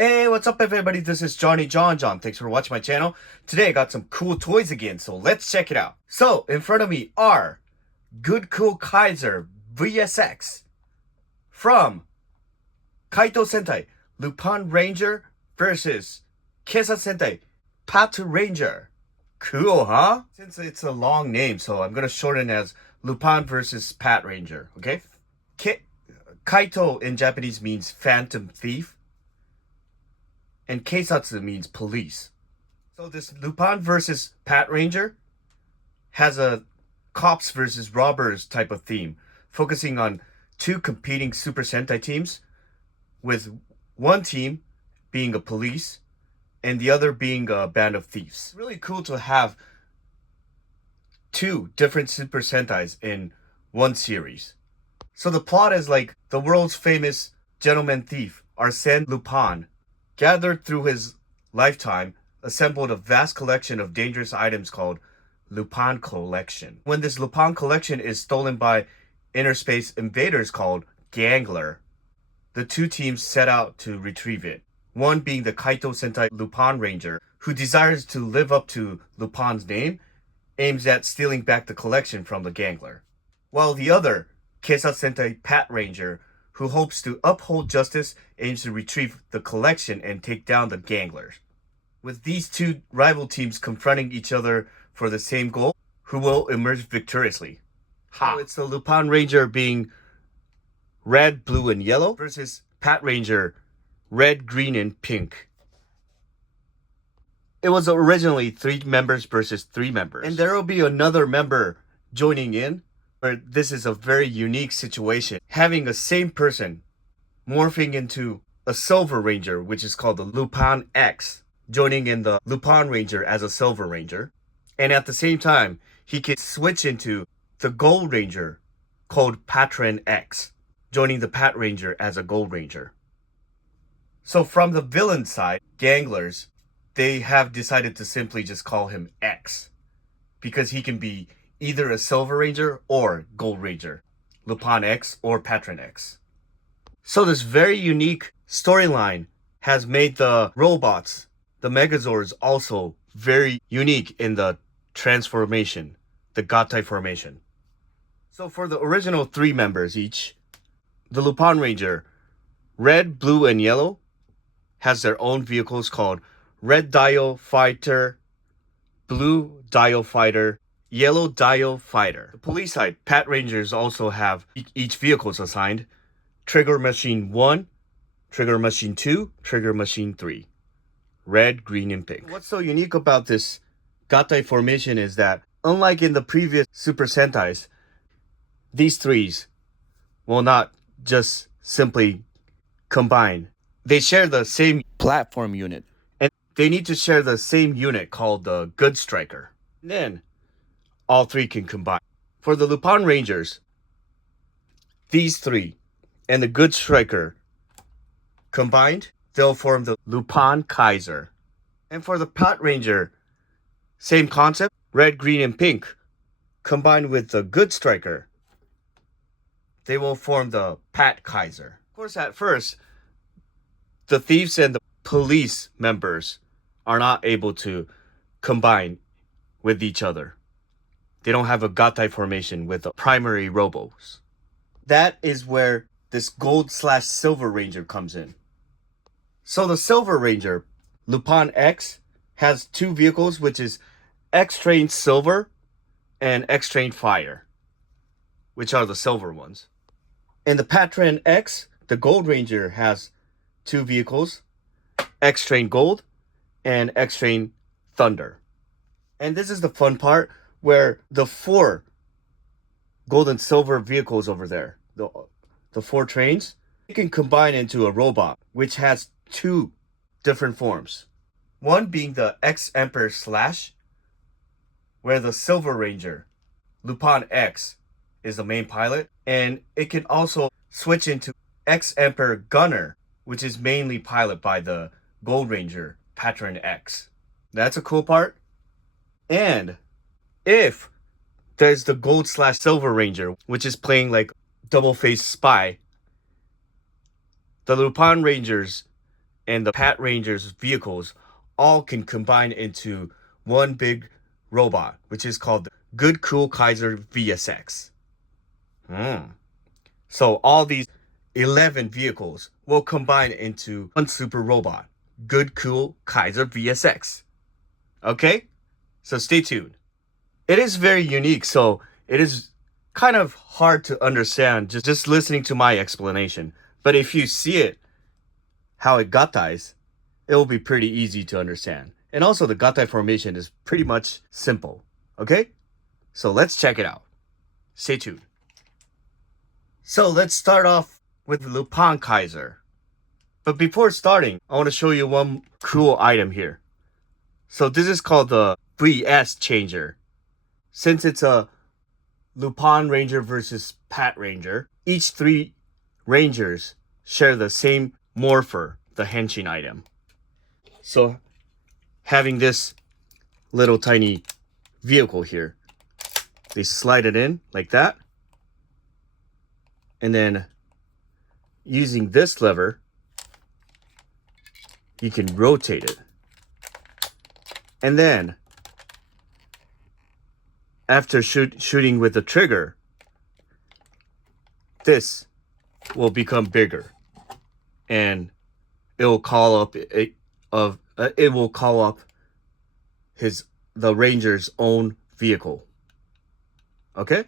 Hey, what's up everybody? This is Johnny John. Thanks for watching my channel. Today I got some cool toys again, so let's check it out. So, in front of me are Good Cool Kaiser VSX from Kaitou Sentai Lupinranger versus Keisatsu Sentai Patranger. Cool, huh? Since it's a long name, so I'm gonna shorten it as Lupin versus Patranger, okay? Kaitou in Japanese means phantom thief. And Keisatsu means police. So this Lupin versus Patranger has a cops versus robbers type of theme, focusing on two competing Super Sentai teams, with one team being a police and the other being a band of thieves. It's really cool to have two different Super Sentais in one series. So the plot is like the world's famous gentleman thief, Arsène Lupin, gathered through his lifetime, assembled a vast collection of dangerous items called Lupin Collection. When this Lupin Collection is stolen by inner space invaders called Gangler, the two teams set out to retrieve it. One being the Kaitou Sentai Lupinranger, who desires to live up to Lupin's name, aims at stealing back the collection from the Gangler. While the other, Keisatsu Sentai Patranger, who hopes to uphold justice, aims to retrieve the collection and take down the Ganglers. With these two rival teams confronting each other for the same goal, who will emerge victoriously? So it's the Lupinranger being red, blue, and yellow versus Patranger red, green, and pink. It was originally 3 members versus 3 members. And there will be another member joining in, where this is a very unique situation. Having a same person morphing into a Silver Ranger, which is called the Lupin X, joining in the Lupinranger as a Silver Ranger. And at the same time, he can switch into the Gold Ranger called Patron X, joining the Patranger as a Gold Ranger. So from the villain side, Ganglers, they have decided to simply just call him X, because he can be either a Silver Ranger or Gold Ranger, Lupin X or Patron X. So this very unique storyline has made the robots, the Megazords, also very unique in the transformation, the Gattai formation. So for the original 3 members each, the Lupinranger, red, blue, and yellow, has their own vehicles called Red Dial Fighter, Blue Dial Fighter, Yellow Dial Fighter. The police side, Patrangers also have each vehicles assigned: Trigger Machine 1, Trigger Machine 2, Trigger Machine 3. Red, green, and pink. What's so unique about this Gattai formation is that, unlike in the previous Super Sentais, these threes will not just simply combine. They share the same platform unit, and they need to share the same unit called the Good Striker. Then all 3 can combine. For the Lupinrangers, these 3 and the Good Striker combined, they'll form the Lupin Kaiser. And for the Patranger, same concept, red, green, and pink, combined with the Good Striker, they will form the Pat Kaiser. Of course, at first, the thieves and the police members are not able to combine with each other. They don't have a Gattai formation with the primary robos. That is where this Gold/Silver Ranger comes in. So the Silver Ranger, Lupin X, has 2 vehicles, which is X-Train Silver and X-Train Fire, which are the silver ones. And the Patron X, the Gold Ranger, has 2 vehicles, X-Train Gold and X-Train Thunder. And this is the fun part, where the 4 gold and silver vehicles over there, the 4 trains, they can combine into a robot, which has 2 different forms. One being the X-Emperor Slash, where the Silver Ranger, Lupin X, is the main pilot, and it can also switch into X-Emperor Gunner, which is mainly piloted by the Gold Ranger, Patron X. That's a cool part. And if there's the Gold/Silver Ranger, which is playing like double-faced spy, the Lupinrangers and the Patranger's vehicles all can combine into one big robot, which is called the Good Cool Kaiser VSX. So all these 11 vehicles will combine into one super robot, Good Cool Kaiser VSX. Okay? So stay tuned. It is very unique, so it is kind of hard to understand just listening to my explanation. But if you see it, how it Gattais, it will be pretty easy to understand. And also the Gattai formation is pretty much simple. Okay? So let's check it out. Stay tuned. So let's start off with Lupin Kaiser. But before starting, I want to show you one cool item here. So this is called the VS changer. Since it's a Lupinranger versus Patranger, each 3 rangers share the same morpher, the henshin item. So having this little tiny vehicle here, they slide it in like that. And then using this lever, you can rotate it. And then after shooting with the trigger, this will become bigger, and it will call up the ranger's own vehicle. Okay?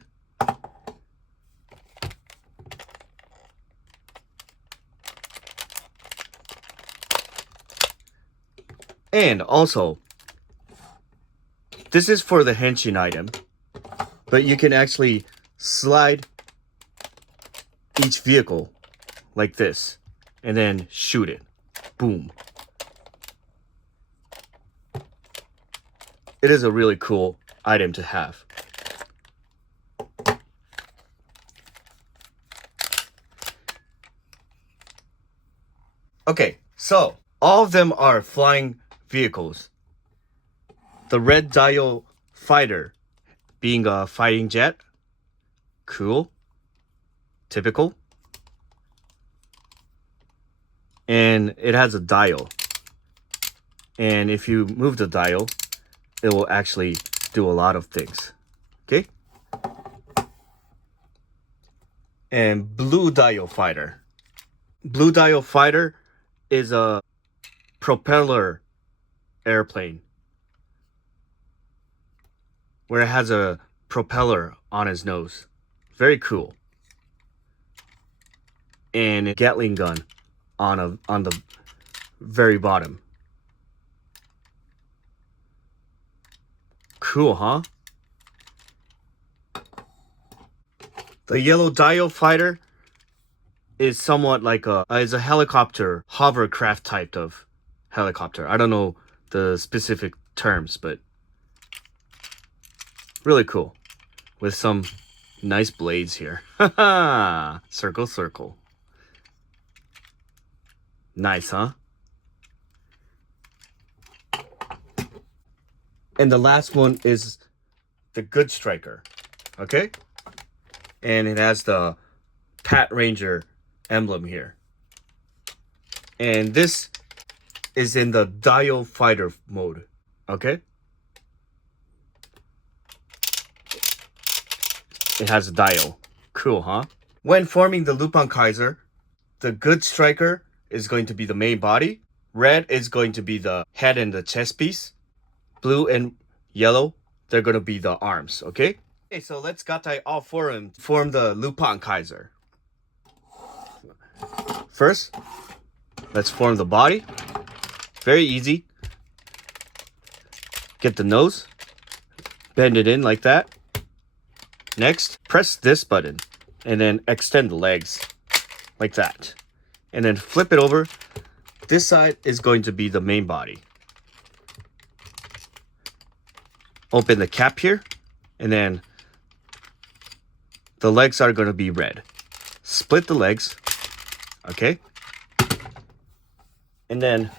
And also, this is for the henshin item, but you can actually slide each vehicle like this and then shoot it. Boom. It is a really cool item to have. Okay, so all of them are flying vehicles. The red dial fighter being a fighting jet. Cool. Typical. And it has a dial. And if you move the dial, it will actually do a lot of things. Okay? And blue dial fighter. Blue dial fighter is a propeller airplane where it has a propeller on his nose. Very cool. And a Gatling gun on the very bottom. Cool, huh? The yellow dial fighter is somewhat like a helicopter, hovercraft type of helicopter. I don't know the specific terms, but really cool. With some nice blades here. Haha! Circle, circle. Nice, huh? And the last one is the Good Striker. Okay? And it has the Patranger emblem here. And this is in the dial fighter mode. Okay? It has a dial. Cool, huh? When forming the Lupin Kaiser, the Good Striker is going to be the main body. Red is going to be the head and the chest piece. Blue and yellow, they're going to be the arms, okay? Okay, so let's Gattai all four of them to form the Lupin Kaiser. First, let's form the body. Very easy. Get the nose. Bend it in like that. Next, press this button and then extend the legs like that. And then flip it over. This side is going to be the main body. Open the cap here, and then the legs are going to be red. Split the legs, okay? And then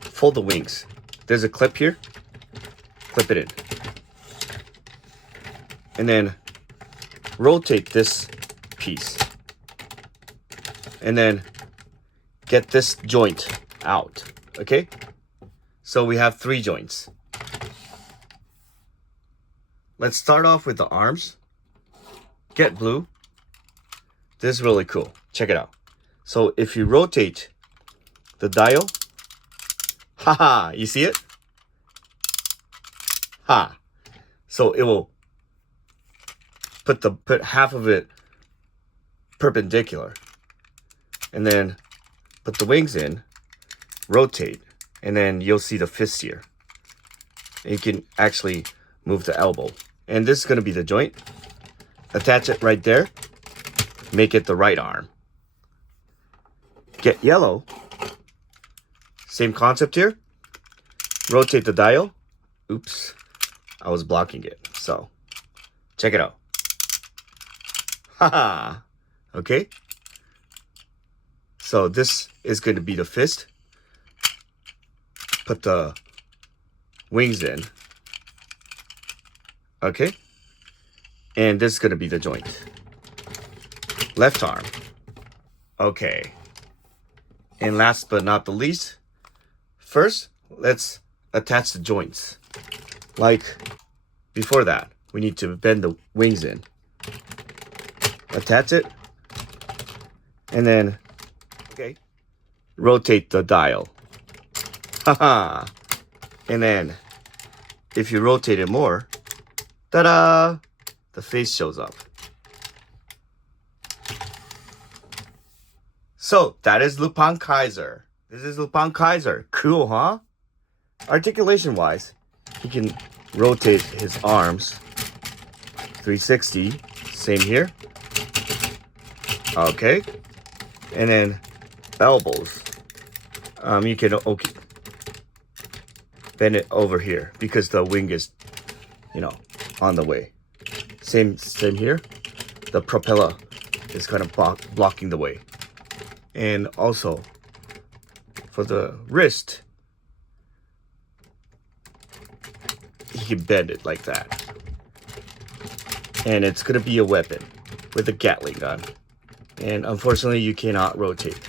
fold the wings. There's a clip here. Clip it in. And then rotate this piece. And then get this joint out. Okay? So we have 3 joints. Let's start off with the arms. Get blue. This is really cool. Check it out. So if you rotate the dial, haha, you see it? Ha. So it will put half of it perpendicular. And then put the wings in, rotate, and then you'll see the fist here. And you can actually move the elbow. And this is going to be the joint. Attach it right there. Make it the right arm. Get yellow. Same concept here. Rotate the dial. Oops. I was blocking it. So, check it out. Haha. Okay. So this is going to be the fist. Put the wings in. Okay. And this is going to be the joint. Left arm. Okay. And last but not the least, first, let's attach the joints. Like before that, we need to bend the wings in. Attach it. And then, okay, rotate the dial. Haha. And then, if you rotate it more, ta-da! The face shows up. So, that is Lupin Kaiser. This is Lupin Kaiser. Cool, huh? Articulation-wise, he can rotate his arms 360. Same here. Okay. And then elbows. You can bend it over here because the wing is, on the way. Same here. The propeller is kind of blocking the way. And also, for the wrist, you can bend it like that. And it's going to be a weapon with a Gatling gun. And unfortunately, you cannot rotate.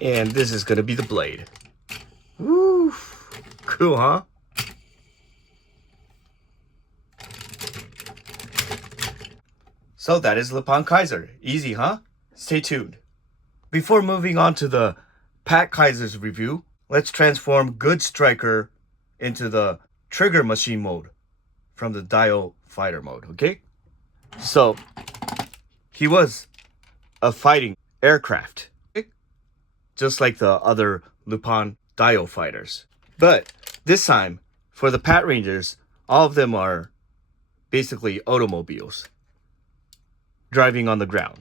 And this is going to be the blade. Woo! Cool, huh? So that is Lupin Kaiser. Easy, huh? Stay tuned. Before moving on to the Pat Kaiser's review, let's transform Good Striker into the trigger machine mode from the dial fighter mode, okay? So, he was a fighting aircraft, okay? Just like the other Lupin dial fighters. But this time, for the Patrangers, all of them are basically automobiles driving on the ground.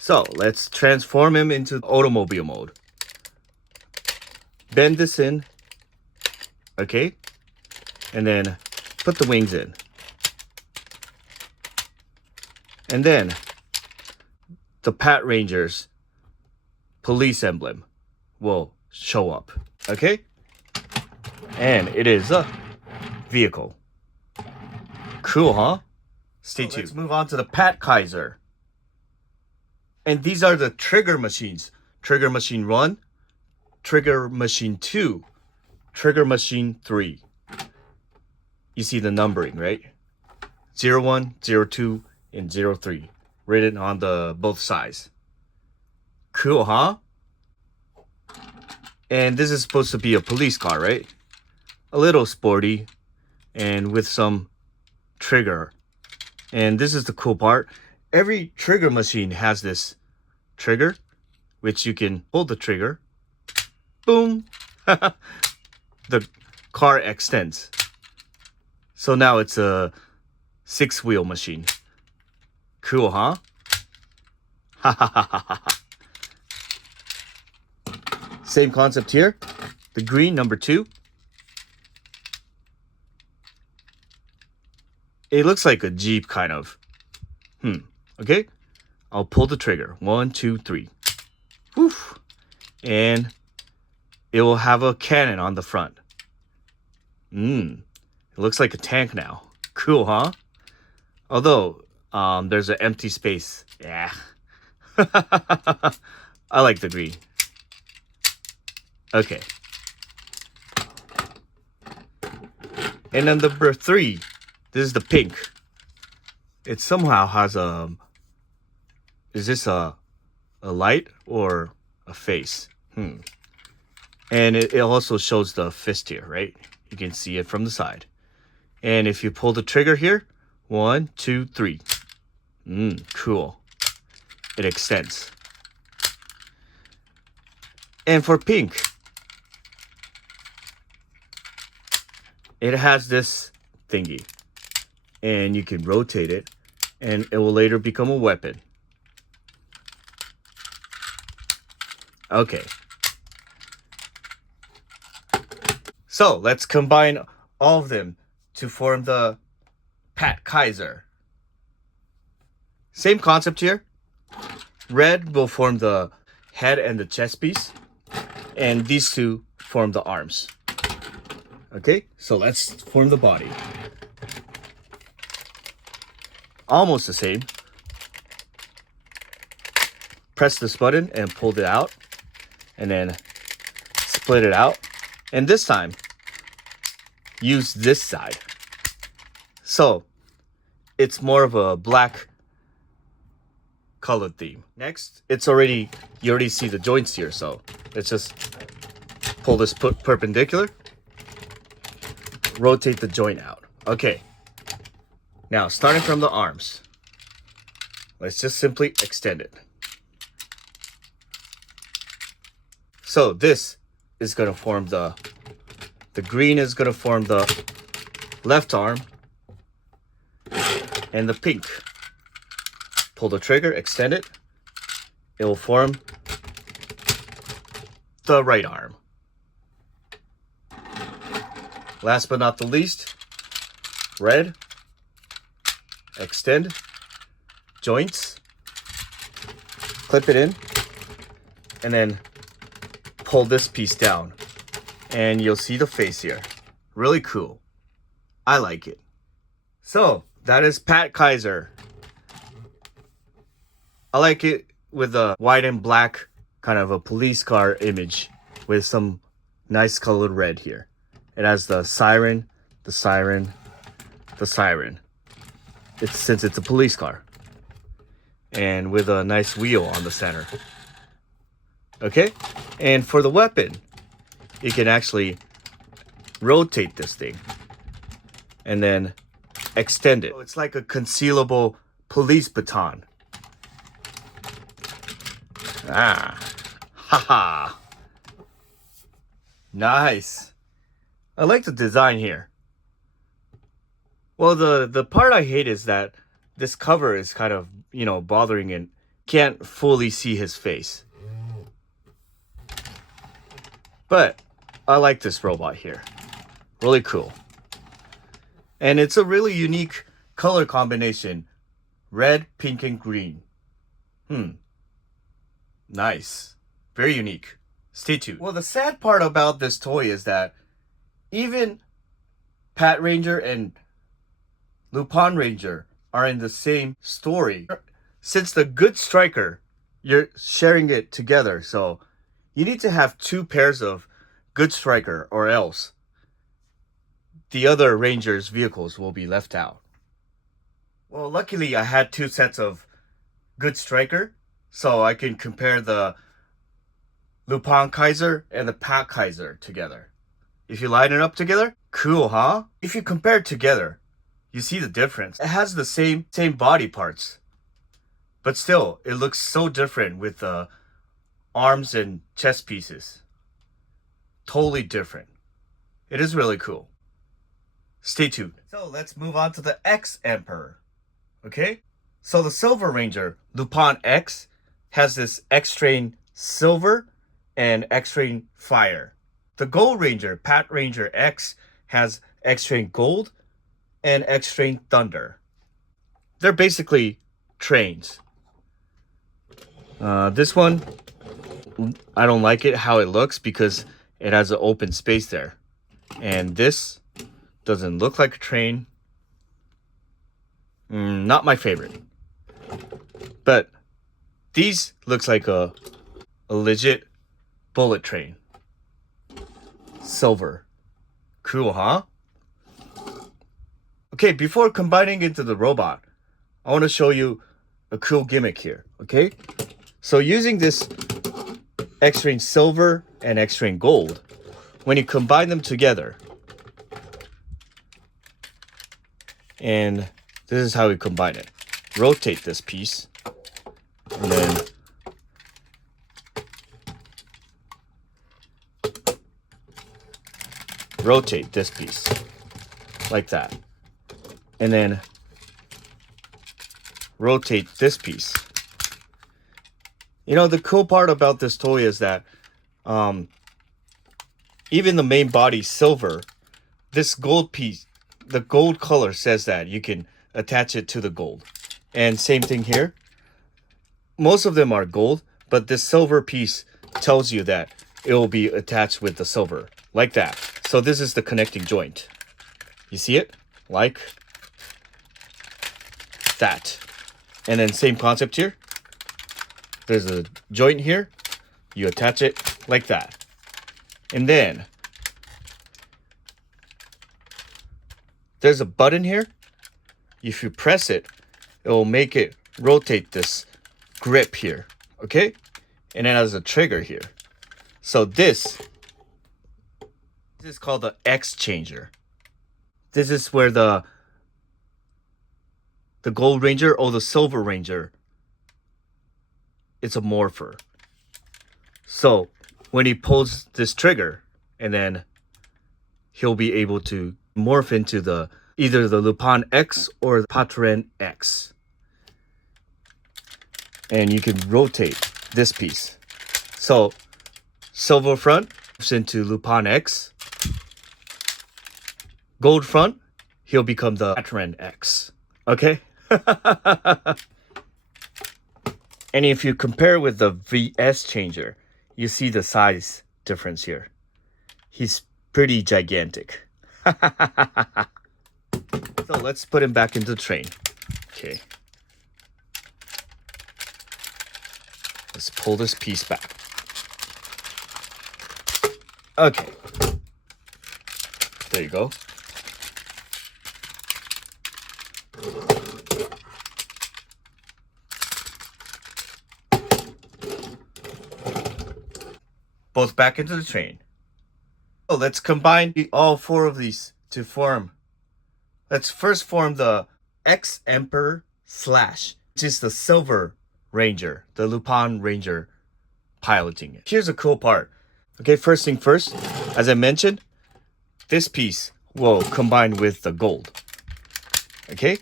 So let's transform him into automobile mode. Bend this in. Okay. And then put the wings in. And then the Patranger's police emblem will show up. Okay. And it is a vehicle. Cool, huh? Stay tuned. Let's move on to the Pat Kaiser. And these are the trigger machines. Trigger machine 1, trigger machine 2, trigger machine 3. You see the numbering, right? 01, 02, and 03 written on the both sides. Cool, huh? And this is supposed to be a police car, right? A little sporty and with some trigger. And this is the cool part. Every trigger machine has this trigger, which you can hold the trigger. Boom. The car extends. So now it's a 6-wheel machine. Cool, huh? Same concept here. The green, number 2. It looks like a Jeep, kind of. Okay. I'll pull the trigger. 1, 2, 3. Woof. And it will have a cannon on the front. It looks like a tank now. Cool, huh? Although, there's an empty space. Yeah. I like the green. Okay. And then number 3, this is the pink. It somehow has a... Is this a light or a face? And it also shows the fist here, right? You can see it from the side. And if you pull the trigger here, 1, 2, 3. Cool. It extends. And for pink, it has this thingy. And you can rotate it, and it will later become a weapon. Okay. So let's combine all of them to form the Pat Kaiser. Same concept here. Red will form the head and the chest piece, and these two form the arms. Okay, so let's form the body. Almost the same. Press this button and pull it out, and then split it out. And this time, use this side. So it's more of a black colored theme. Next, you already see the joints here, so let's just pull this perpendicular, rotate the joint out. Okay. Now, starting from the arms, let's just simply extend it. So this is going to form the green is going to form the left arm, and the pink. Pull the trigger, extend it. It will form the right arm. Last but not the least, red. Extend, joints, clip it in, and then pull this piece down. And you'll see the face here. Really cool. I like it. So, that is Pat Kaiser. I like it with a white and black kind of a police car image with some nice colored red here. It has the siren, the siren, the siren. Since it's a police car. And with a nice wheel on the center. Okay? And for the weapon, you can actually rotate this thing. And then extend it. So it's like a concealable police baton. Haha. Nice. I like the design here. Well, the part I hate is that this cover is kind of, bothering and can't fully see his face. But I like this robot here. Really cool. And it's a really unique color combination. Red, pink, and green. Nice. Very unique. Stay tuned. Well, the sad part about this toy is that even Patranger and Lupinranger are in the same story. Since the good striker, you're sharing it together, so you need to have 2 pairs of good striker, or else the other Ranger's vehicles will be left out. Well, luckily I had 2 sets of good striker, so I can compare the Lupin Kaiser and the Pat Kaiser together. If you line it up together, cool, huh? If you compare it together, you see the difference. It has the same body parts, but still, it looks so different with the arms and chest pieces. Totally different. It is really cool. Stay tuned. So let's move on to the X Emperor. Okay? So the Silver Ranger, Lupin X, has this X-Train Silver and X-Train Fire. The Gold Ranger, Patranger X, has X-Train Gold and X-Train Thunder. They're basically trains. This one, I don't like it how it looks because it has an open space there. And this doesn't look like a train. Not my favorite. But these looks like a legit bullet train. Silver. Cool, huh? Okay, before combining into the robot, I want to show you a cool gimmick here, okay? So using this X-Ring Silver and X-Ring Gold, when you combine them together, and this is how we combine it. Rotate this piece, and then rotate this piece, like that. And then rotate this piece. You know, the cool part about this toy is that even the main body silver, this gold piece, the gold color says that you can attach it to the gold. And same thing here. Most of them are gold, but this silver piece tells you that it will be attached with the silver, like that. So this is the connecting joint. You see it? Like that. And then same concept here. There's a joint here. You attach it like that. And then there's a button here. If you press it, it will make it rotate this grip here. Okay? And then there's a trigger here. So this is called the X changer. This is where the Gold Ranger or the Silver Ranger, it's a morpher. So when he pulls this trigger, and then he'll be able to morph into either the Lupin X or the Patranger X. And you can rotate this piece. So silver front morphs into Lupin X. Gold front, he'll become the Patranger X. Okay? And if you compare with the VS changer, you see the size difference here. He's pretty gigantic. So let's put him back into the train. Okay. Let's pull this piece back. Okay. There you go. Both back into the train. So let's combine all four of these to form. Let's first form the X Emperor Slash, which is the Silver Ranger, the Lupin Ranger piloting it. Here's a cool part. Okay, first thing first, as I mentioned, this piece will combine with the gold. Okay?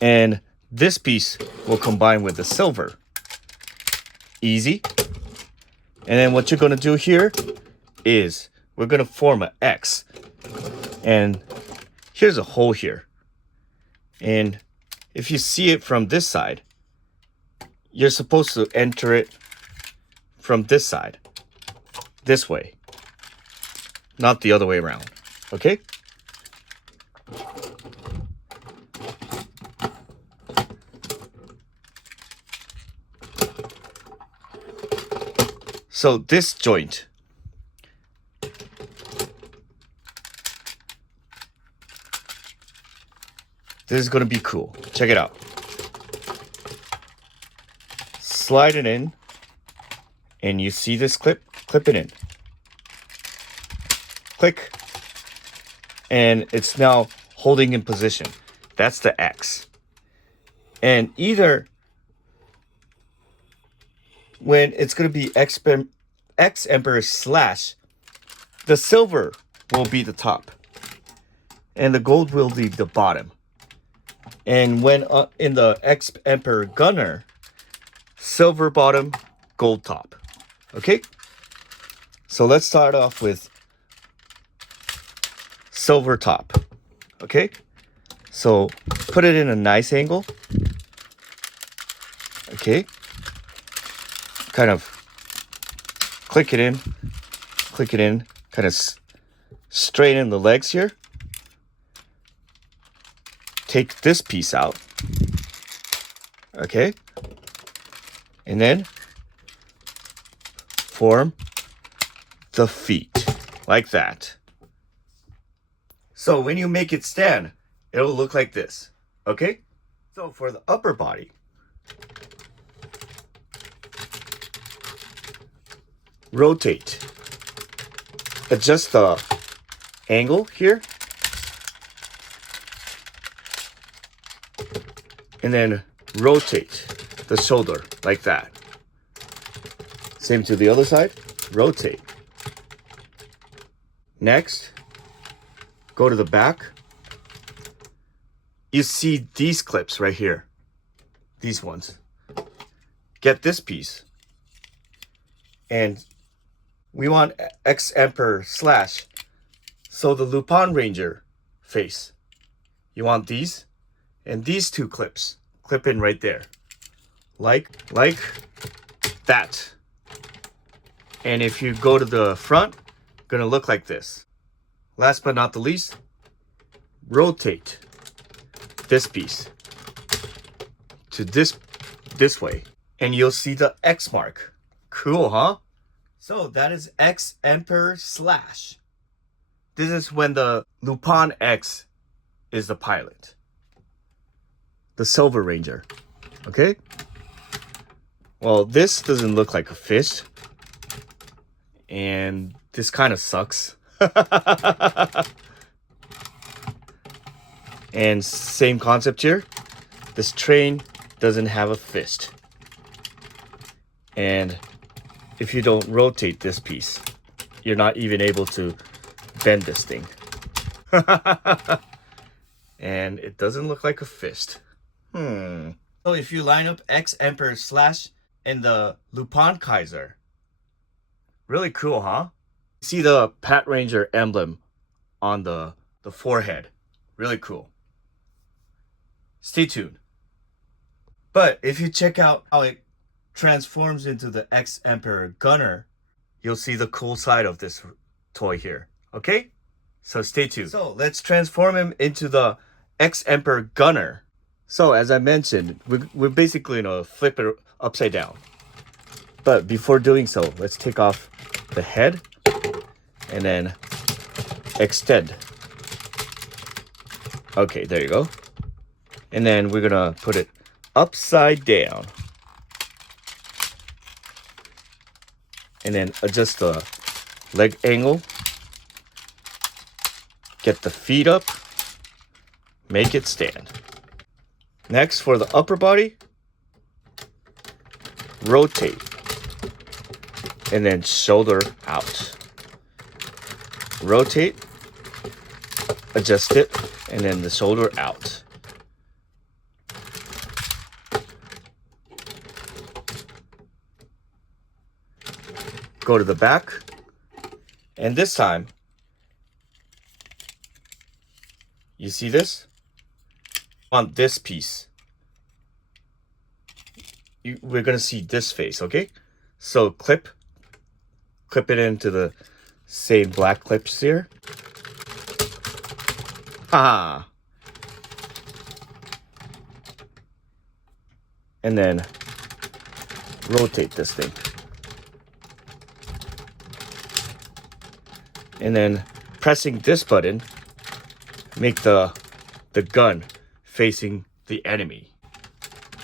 And this piece will combine with the silver. Easy. And then what you're going to do here is we're going to form an X. And here's a hole here. And if you see it from this side, you're supposed to enter it from this side. This way. Not the other way around. Okay? So this joint, this is going to be cool. Check it out. Slide it in, and you see this clip? Clip it in. Click. And it's now holding in position. That's the X. And either when it's going to be X Emperor Slash, the silver will be the top. And the gold will be the bottom. And when in the X Emperor Gunner, silver bottom, gold top. Okay? So let's start off with silver top. Okay? So put it in a nice angle. Okay? Kind of click it in, kind of straighten the legs here. take this piece out. Okay? And then form the feet like that. So when you make it stand, it'll look like this. Okay? So for the upper body, rotate. Adjust the angle here. And then rotate the shoulder like that. Same to the other side. Rotate. Next, go to the back. You see these clips right here. These ones. Get this piece. And we want X Emperor slash. So the Lupinranger face. You want these and these two clips. Clip in right there. Like that. And if you go to the front, gonna look like this. Last but not the least, rotate this piece to this way, and you'll see the X mark. Cool, huh? So that is X Emperor slash. This is when the Lupin X is the pilot. The Silver Ranger. Okay? Well, this doesn't look like a fish. And this kind of sucks. And same concept here. This train doesn't have a fist. And if you don't rotate this piece, you're not even able to bend this thing. And it doesn't look like a fist. So if you line up X Emperor slash and the Lupin Kaiser, really cool, huh? See the Patranger emblem on the forehead. Really cool. Stay tuned. But if you check out how it transforms into the X Emperor Gunner, you'll see the cool side of this toy here. Okay? So stay tuned. So let's transform him into the X Emperor Gunner. So as I mentioned, we're basically going to flip it upside down. But before doing so, let's take off the head and then extend. Okay, there you go. And then we're going to put it upside down. And then adjust the leg angle. Get the feet up. Make it stand. Next, for the upper body, rotate. And then shoulder out. Rotate. Adjust it. And then the shoulder out. Go to the back. And this time, you see this? On this piece, we're going to see this face, okay? So clip it into the same black clips here. Ah. And then rotate this thing. And then pressing this button, make the gun facing the enemy.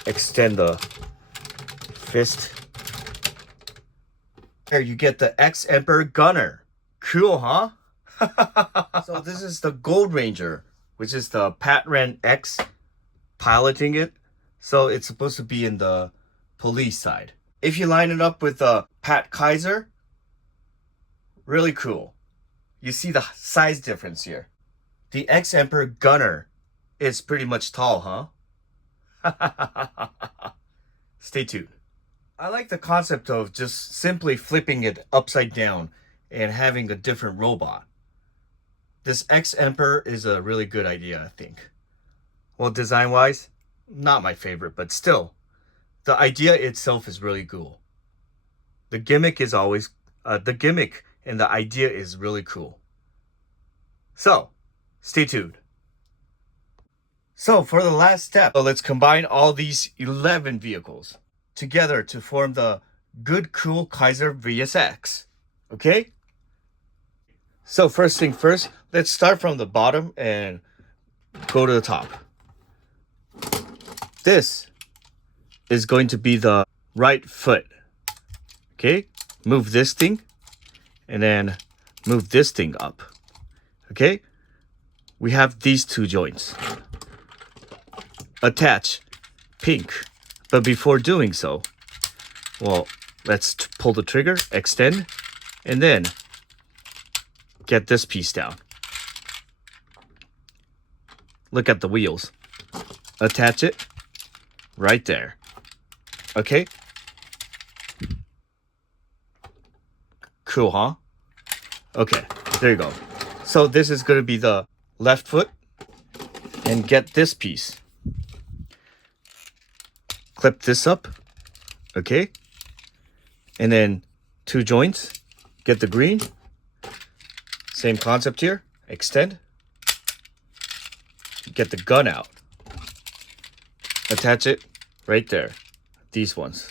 Extend the fist. There you get the X Emperor Gunner. Cool, huh? So this is the Gold Ranger, which is the Patran X piloting it. So it's supposed to be in the police side. If you line it up with the Pat Kaiser, really cool. You see the size difference here. The X Emperor Gunner is pretty much tall, huh? Stay tuned. I like the concept of just simply flipping it upside down and having a different robot. This X Emperor is a really good idea, I think. Well, design-wise, not my favorite, but still, the idea itself is really cool. The gimmick is always, the gimmick and the idea is really cool. So, stay tuned. So for the last step, let's combine all these 11 vehicles together to form the Good Cool Kaiser VSX. Okay? So first thing first, let's start from the bottom and go to the top. This is going to be the right foot. Okay? Move this thing and then move this thing up. Okay? We have these two joints. Attach pink. But before doing so, well, let's pull the trigger, extend, and then get this piece down. Look at the wheels. Attach it right there. Okay? Cool, huh? Okay, there you go. So this is going to be the left foot. And get this piece. Clip this up. Okay? And then two joints. Get the green. Same concept here. Extend. Get the gun out. Attach it right there. These ones.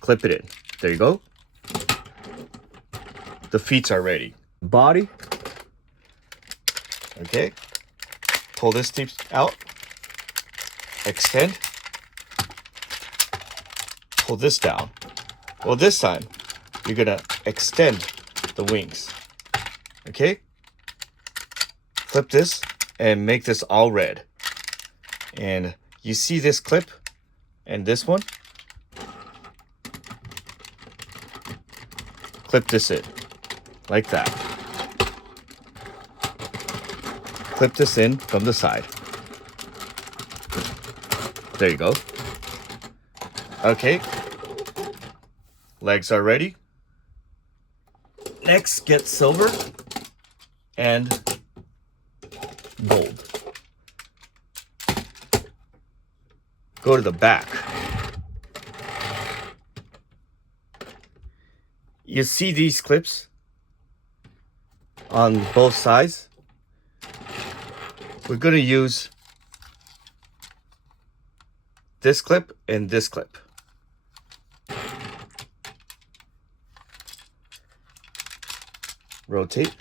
Clip it in. There you go. The feet are ready. Body. Okay. Pull this piece out. Extend. Pull this down. Well, this time, you're gonna extend the wings. Okay? Clip this and make this all red. And you see this clip and this one? Clip this in, like that. Clip this in from the side. There you go. Okay. Legs are ready. Next, get silver and gold. Go to the back. You see these clips on both sides? We're going to use this clip and this clip. Rotate.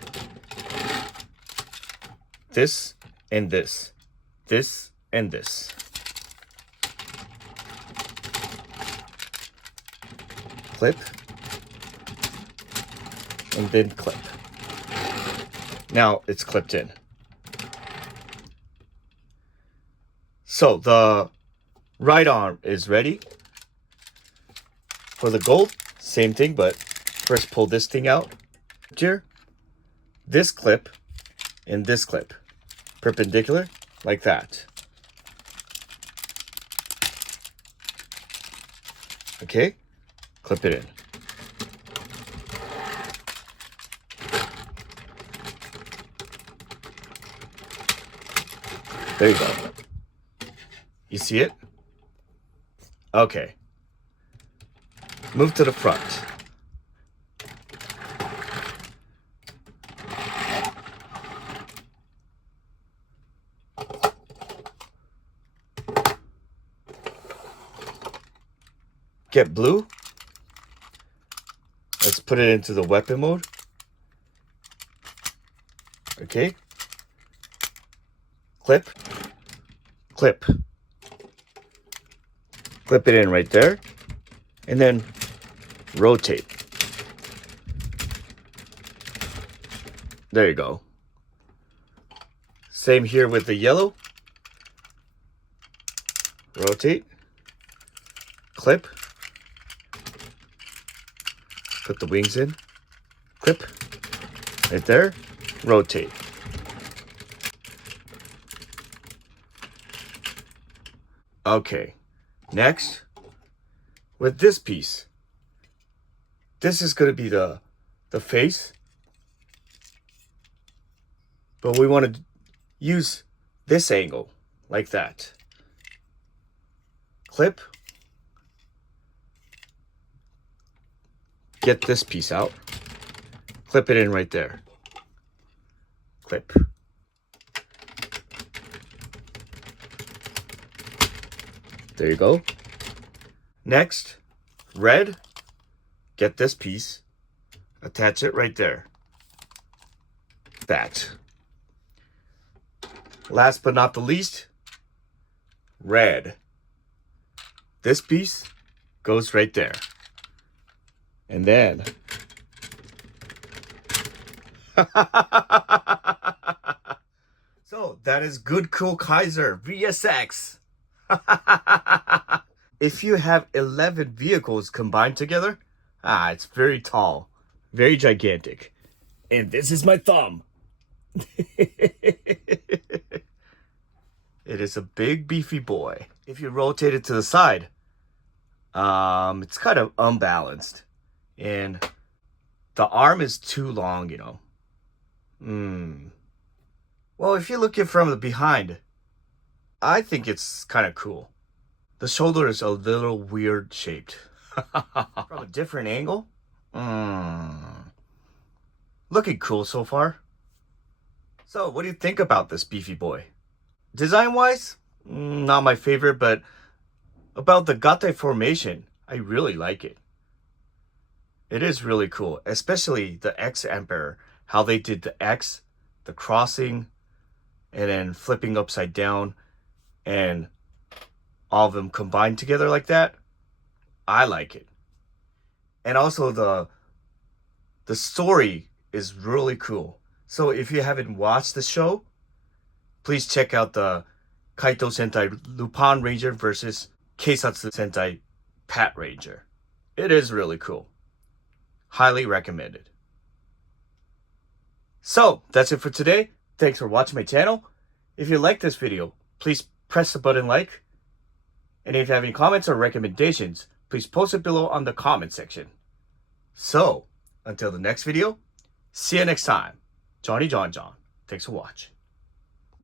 This and this. This and this. Clip. And then clip. Now it's clipped in. So the right arm is ready. For the gold, same thing, but first pull this thing out. Here, this clip and this clip. Perpendicular, like that. Okay, clip it in. There you go. You see it? Okay. Move to the front. Get blue. Let's put it into the weapon mode. Okay. Clip. Clip. Clip it in right there. And then rotate. There you go. Same here with the yellow. Rotate. Clip. Put the wings in. Clip. Right there. Rotate. Okay. Next, with this piece, this is going to be the face. But we want to use this angle, like that. Clip. Get this piece out. Clip it in right there. Clip. There you go. Next, red. Get this piece. Attach it right there. That. Last but not the least, red. This piece goes right there. And then so that is Good Cool Kaiser VSX. If you have 11 vehicles combined together, it's very tall, very gigantic. And this is my thumb. It is a big beefy boy. If you rotate it to the side, it's kind of unbalanced. And the arm is too long, you know. Well, if you look at it from the behind, I think it's kind of cool. The shoulder is a little weird shaped. From a different angle? Looking cool so far. So, what do you think about this beefy boy? Design-wise, not my favorite, but about the Gattai formation, I really like it. It is really cool, especially the X Emperor, how they did the X, the crossing, and then flipping upside down, and all of them combined together like that. I like it. And also the story is really cool. So if you haven't watched the show, please check out the Kaitou Sentai Lupinranger versus Keisatsu Sentai Patranger. It is really cool. Highly recommended. So, that's it for today. Thanks for watching my channel. If you like this video, please press the button like. And if you have any comments or recommendations, please post it below on the comment section. So, until the next video, see you next time. Johnny John John. Thanks for watching.